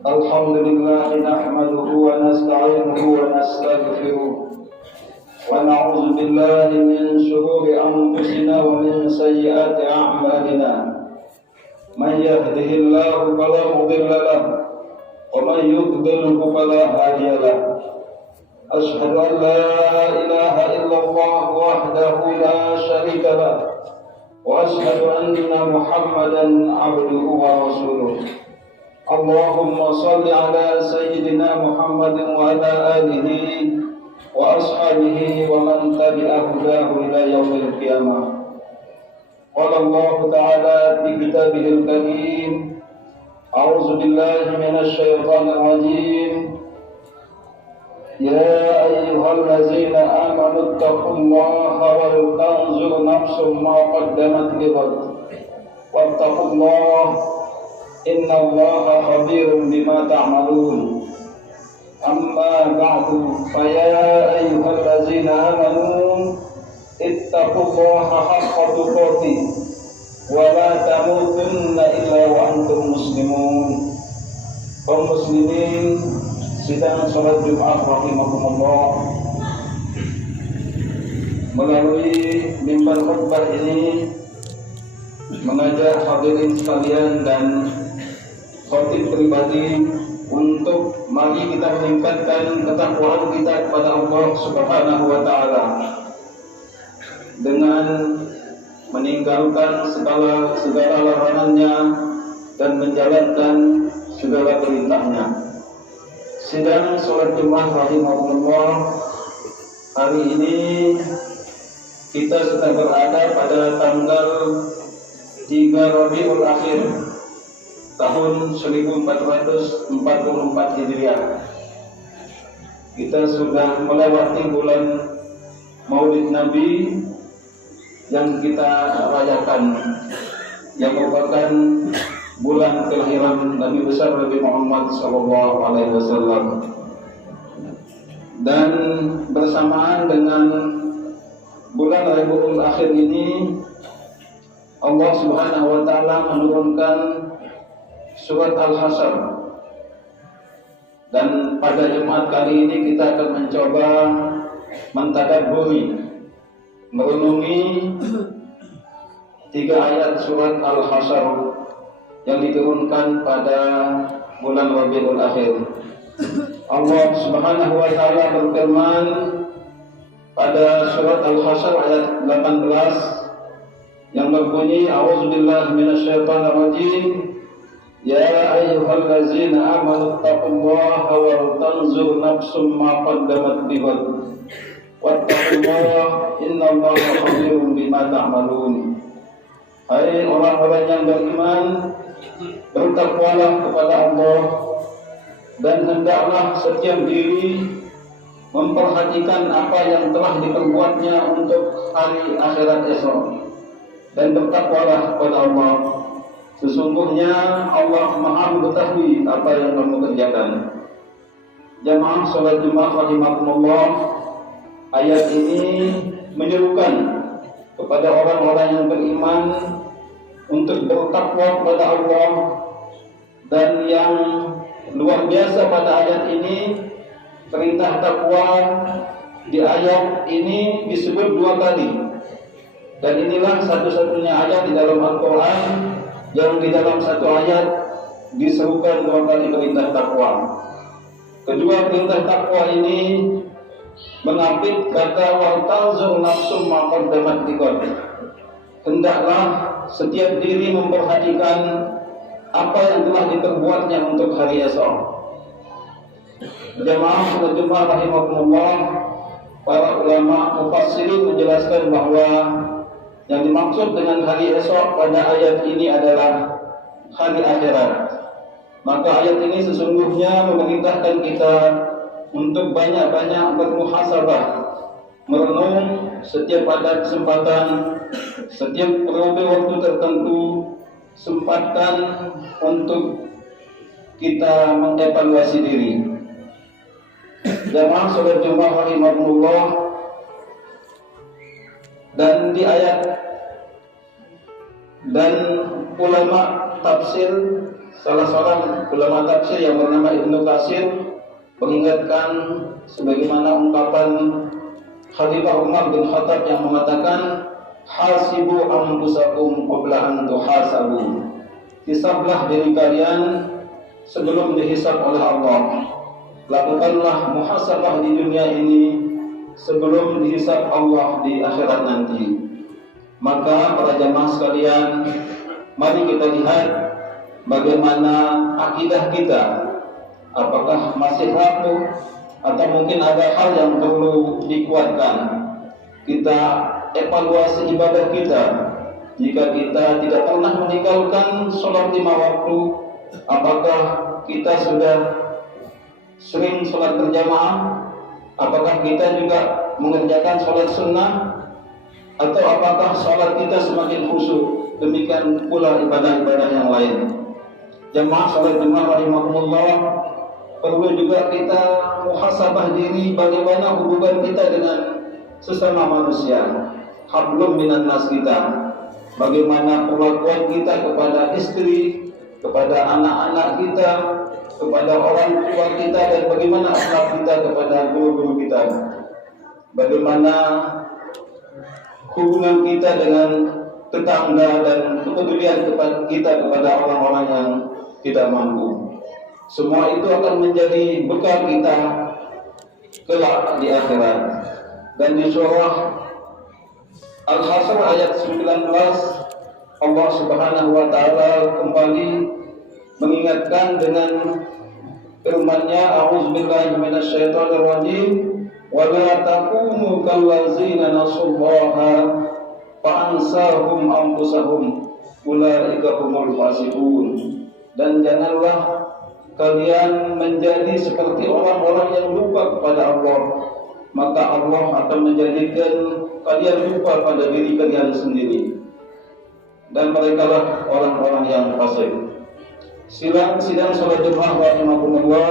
Alhamdulillah nahmaduhu wa nasta'inuhu wa nastaghfiruh wa na'udzu billahi min shururi anfusina wa min sayyiati a'malina. Man yahdihillahu fala mudilla lahu wa man yudlilhu fala hadiya lahu. Ashhadu an la ilaha illallah wahdahu la syarika lahu wa ashhadu anna Muhammadan abduhu wa rasuluh. Allahumma salli ala sayyidina Muhammadin wa ala alihi wa ashabihi wa man tabi'ahu ila yaumil qiyamah. Qala Allah ta'ala fi kitabihil karim, a'udzu billahi minasy syaithanir rajim. Ya ayyuhallazina amanu taqullaha wal tanzur nafsum ma qaddamat lighad wattaqullaha innallaha khabirum bima ta'malun. Amma ba'du, faya ayyuhallazina amanu ittaqullaha haqqa tuqatih wa la tamutunna illa wa antum muslimun. Kaum muslimin sidang salat Jumat rahimakumullah, melalui mimbar khutbah ini mengajak hadirin sekalian dan khotib pribadi untuk mari kita meningkatkan ketakwaan kita kepada Allah Subhanahu wa taala dengan meninggalkan segala larangannya dan menjalankan segala perintahnya. Sidang salat Jumat rahimahullah, hari ini kita sudah berada pada tanggal 3 Rabiul Akhir tahun 1444 Hijriah. Kita sudah melewati bulan Maulid Nabi yang kita rayakan, yang merupakan bulan kelahiran Nabi besar Nabi Muhammad SAW. Dan bersamaan dengan bulan Rabiul Akhir ini, Allah Subhanahu wa taala menurunkan surat Al-Hasyr. Dan pada Jumat kali ini kita akan mencoba mentadabburi, merenungi 3 ayat surat Al-Hasyr yang diturunkan pada bulan Rabiul Akhir. Allah Subhanahu wa taala berfirman pada surat Al-Hasyr ayat 18 yang berbunyi, a'udzubillahi minasyaitonir rajim. Ya ayyuhallazina amanu taqullaha wa tanzur nafsum ma qaddamat lighad wattaqullaha innallaha khabirum bima ta'malun. Hai orang-orang yang beriman, bertakwalah kepada Allah dan hendaklah setiap diri memperhatikan apa yang telah diperbuatnya untuk hari akhirat esok, dan bertakwalah kepada Allah. Sesungguhnya Allah Maha mengetahui apa yang kamu kerjakan. Jamaah salat Jumat rahimakumullah, ayat ini menyerukan kepada orang-orang yang beriman untuk bertakwa kepada Allah. Dan yang luar biasa pada ayat ini, perintah takwa di ayat ini disebut 2 kali. Dan inilah satu-satunya ayat di dalam Al-Quran yang di dalam satu ayat diserukan 2 kali perintah takwa. Kedua perintah takwa ini mengapit kata wal tanzur nafsum ma qaddamat lighad. Hendaklah setiap diri memperhatikan apa yang telah diperbuatnya untuk hari esok. Jamaah salat Jumat rahimakumullah, para ulama mufassirin menjelaskan bahwa yang dimaksud dengan hari esok pada ayat ini adalah hari akhirat. Maka ayat ini sesungguhnya memerintahkan kita untuk banyak-banyak bermuhasabah, merenung setiap pada kesempatan, setiap periode waktu tertentu, sempatkan untuk kita mengevaluasi diri. Jamaah salat Jumat rahimahullah, dan di ayat dan ulama tafsir, salah seorang ulama tafsir yang bernama Ibnu Katsir mengingatkan sebagaimana ungkapan Khalifah Umar bin Khattab yang mengatakan, hasibu anfusakum qabla an tuhasabu. Hisablah diri kalian sebelum dihisab oleh Allah. Lakukanlah muhasabah di dunia ini sebelum dihisab Allah di akhirat nanti. Maka para jamaah sekalian, mari kita lihat bagaimana akidah kita. Apakah masih rapuh atau mungkin ada hal yang perlu dikuatkan. Kita evaluasi ibadah kita. Jika kita tidak pernah meninggalkan sholat 5 waktu, apakah kita sudah sering sholat berjamaah? Apakah kita juga mengerjakan sholat sunnah? Atau apakah sholat kita semakin khusyuk? Demikian pula ibadah-ibadah yang lain. Jamaah sholat jemaah rahimahumullah, perlu juga kita muhasabah diri bagaimana hubungan kita dengan sesama manusia. Hablum minan nas kita. Bagaimana perlakuan kita kepada istri, kepada anak-anak kita, kepada orang tua kita, dan bagaimana akhlak kita kepada guru-guru kita. Bagaimana hubungan kita dengan tetangga dan kepedulian kita kepada orang-orang yang tidak mampu. Semua itu akan menjadi bekal kita kelak di akhirat. Dan di surah Al-Hasr ayat 19, Allah Subhanahu wa taala kembali mengingatkan dengan firman-Nya, a'udzubillahi minasyaitonir rajim, wa la takunu kallazina nasullaha fa ansahum anfusahum ulaika humul fasiqun. Dan janganlah kalian menjadi seperti orang-orang yang lupa kepada Allah, maka Allah akan menjadikan kalian lupa pada diri kalian sendiri, dan mereka lah orang-orang yang fasik. Sidang salat Jumat rahimahumullah,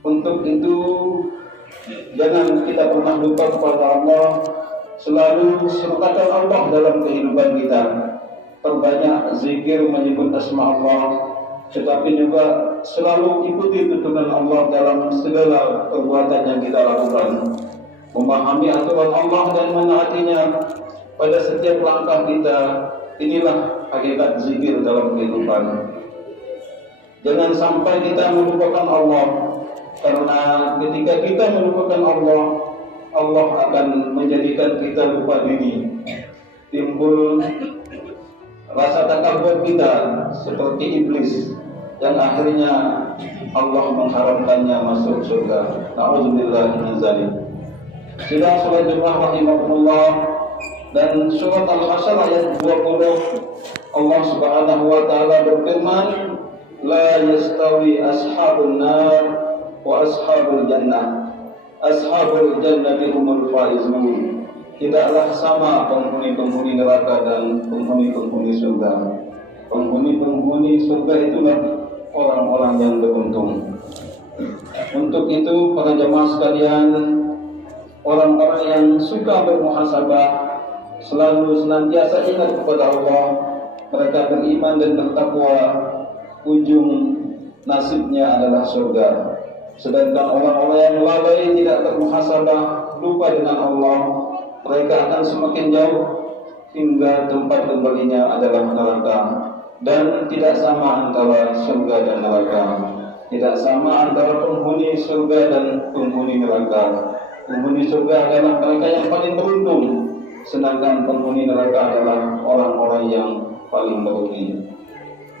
untuk itu jangan kita pernah lupa kepada Allah. Selalu sertakan Allah dalam kehidupan kita. Perbanyak zikir menyebut asma Allah, tetapi juga selalu ikuti tuntunan Allah dalam segala perbuatan yang kita lakukan. Memahami aturan Allah dan menaatinya pada setiap langkah kita, inilah hakikat zikir dalam kehidupan. Jangan sampai kita melupakan Allah, karena ketika kita melupakan Allah, Allah akan menjadikan kita lupa diri. Timbul rasa takabur kita seperti iblis, dan akhirnya Allah mengharamkannya masuk surga. Na'udzubillah min dzalik. Sidang salat Jumat rahimahumullah, dan surat Al-Hasr ayat 20, Allah Subhanahu wa taala berfirman, la yastawi ashabun nar wa ashabul jannah. Ashabul jannati humul faizun. Tidaklah sama penghuni-penghuni neraka dan penghuni-penghuni surga. Penghuni-penghuni surga itulah orang-orang yang beruntung. Untuk itu para jemaah sekalian, orang-orang yang suka bermuhasabah selalu senantiasa ingat kepada Allah. Mereka beriman dan bertakwa, ujung nasibnya adalah surga. Sedangkan orang-orang yang lalai, tidak bermuhasabah, lupa dengan Allah, mereka akan semakin jauh hingga tempat kembalinya adalah neraka. Dan tidak sama antara surga dan neraka. Tidak sama antara penghuni surga dan penghuni neraka. Penghuni surga adalah mereka yang paling beruntung, sedangkan penghuni neraka adalah orang-orang yang paling merugi.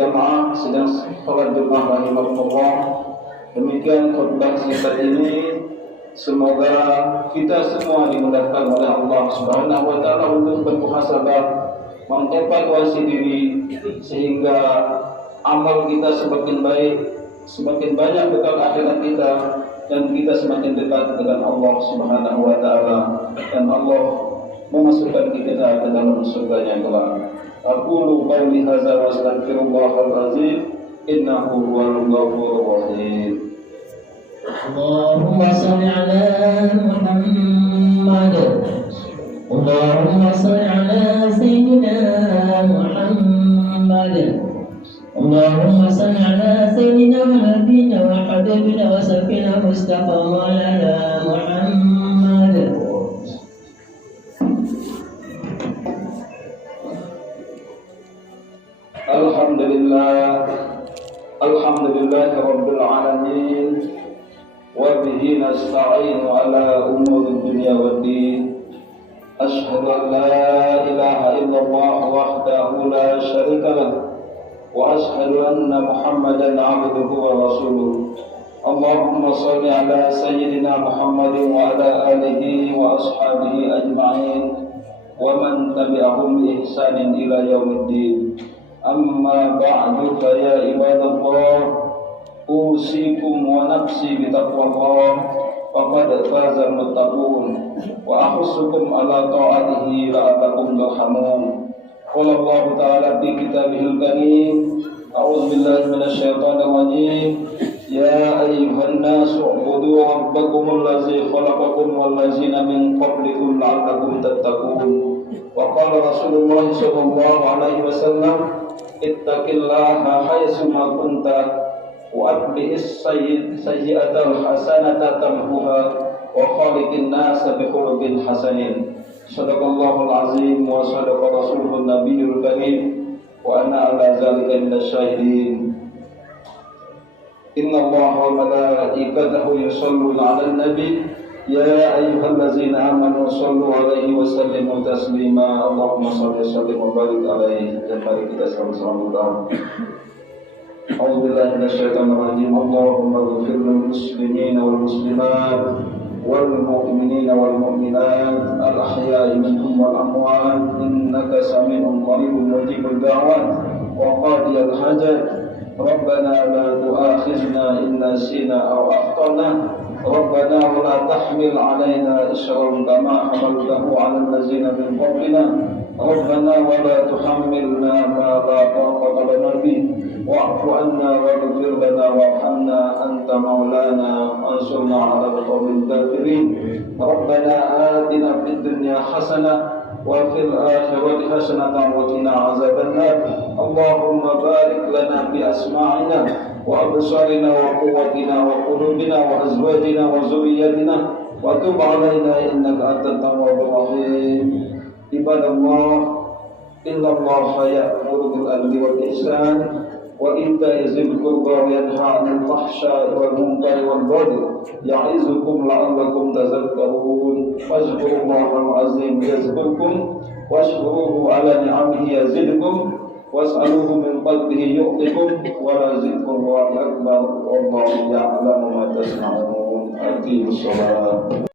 Jamaah sedang sholat Jumat rahimahullah, demikian khutbah singkat ini. Semoga kita semua dimudahkan oleh Allah Subhanahu wa taala untuk bermuhasabah, mengevaluasi diri, sehingga amal kita semakin baik, semakin banyak bekal akhirat kita, dan kita semakin dekat dengan Allah Subhanahu wa taala, dan Allah memasukkan kita ke dalam surganya kelak. Aqulu qawli hadza wa astaghfirullahal azim, innahu huwal ghafurur rahim. Allahumma shalli ala Muhammad. Allahumma shalli ala sayyidina Muhammad. محمد اللهم صل على سيدنا ونبينا وحبيبنا وسفينا مصطفى مولانا محمد. Alhamdulillah Rabbil Alamin, wa bihi nasta'inu ala umuri dunya waddin. Ashhadu an la ilaha illallah wahdahu la syarika lah, wa ashhadu anna Muhammadan abduhu wa rasuluh. Allahumma salli ala sayyidina Muhammadin wa ala alihi wa ashabihi ajma'in wa man tabi'ahum bi ihsanin ila yaumiddin. Amma ba'du fa ya ibadallah, usikum wa nafsi bi taqwallah, faqad fazal muttaqun, wa ahussukum ala ta'atihi la'allakum turhamun. Qala Allah ta'ala fi kitabihil karim, a'udzu billahi minasy syaithanir rajim. Ya ayyuhan nasu ubudu rabbakumul ladzi khalaqakum wal ladzina min qablikum la'allakum tattaqun. Wa qala Rasulullah sallallahu alaihi wasallam, ittaqillaha haitsuma kunta wa atbi'is sayyi'atal hasanata tamhuha wa khaliqin nasa bi khuluqin hasanin. Shadaqallahul azim wa shadaqa rasulun nabiyul karim wa ana ala zalika minasyahidin. Inna Allaha wa malaikatahu yusholluna 'alan nabi ya ayyuhallazina amanu shallu 'alaihi wa sallimu taslima. Allahumma shalli wa sallim wa barik 'alaihi. Dan mari kita sama-sama A'udzu billahi minasyaitonir rajim. Allahumma ighfir lil muslimina wal muslimat wal mu'minina wal mu'minat al ahya'i minhum wal amwat innaka samii'un qaribun mujibud da'wat wa qadiyal hajat. Rabbana la tu'akhizna in nasina aw akhtana. Rabbana wa la tahmil 'alaina isran kama hamaltahu 'alal ladzina min qablina. Rabbana wa la tuhammilna ma la taqata lana bihi wa'fu 'anna waghfir lana warhamna anta maulana ansurna 'alal qawmil kafirin. Rabbana atina fid dunya hasanah wa fil akhirati hasanatan wa qina azabannar. Allahumma barik lana bi asma'ina wa absarina wa quwwatina wa qulubina wa azwajina wa zurriyyatina wa tub 'alaina innaka antat tawwabur rahim. Ibadallah, innallaha ya'muru bil 'adli wal ihsan wa ita'i dzil qurba wa yanha 'anil fahsya'i wal munkari wal baghi ya'izukum la'allakum tadhakkarun. Fadhkurullahal 'azim yazkurkum washkuruhu 'ala ni'amihi yazidkum was'aluhu min fadlihi yu'tikum wa la dzikrullahi akbar wallahu ya'lamu ma tasna'un. Aqimus shalah.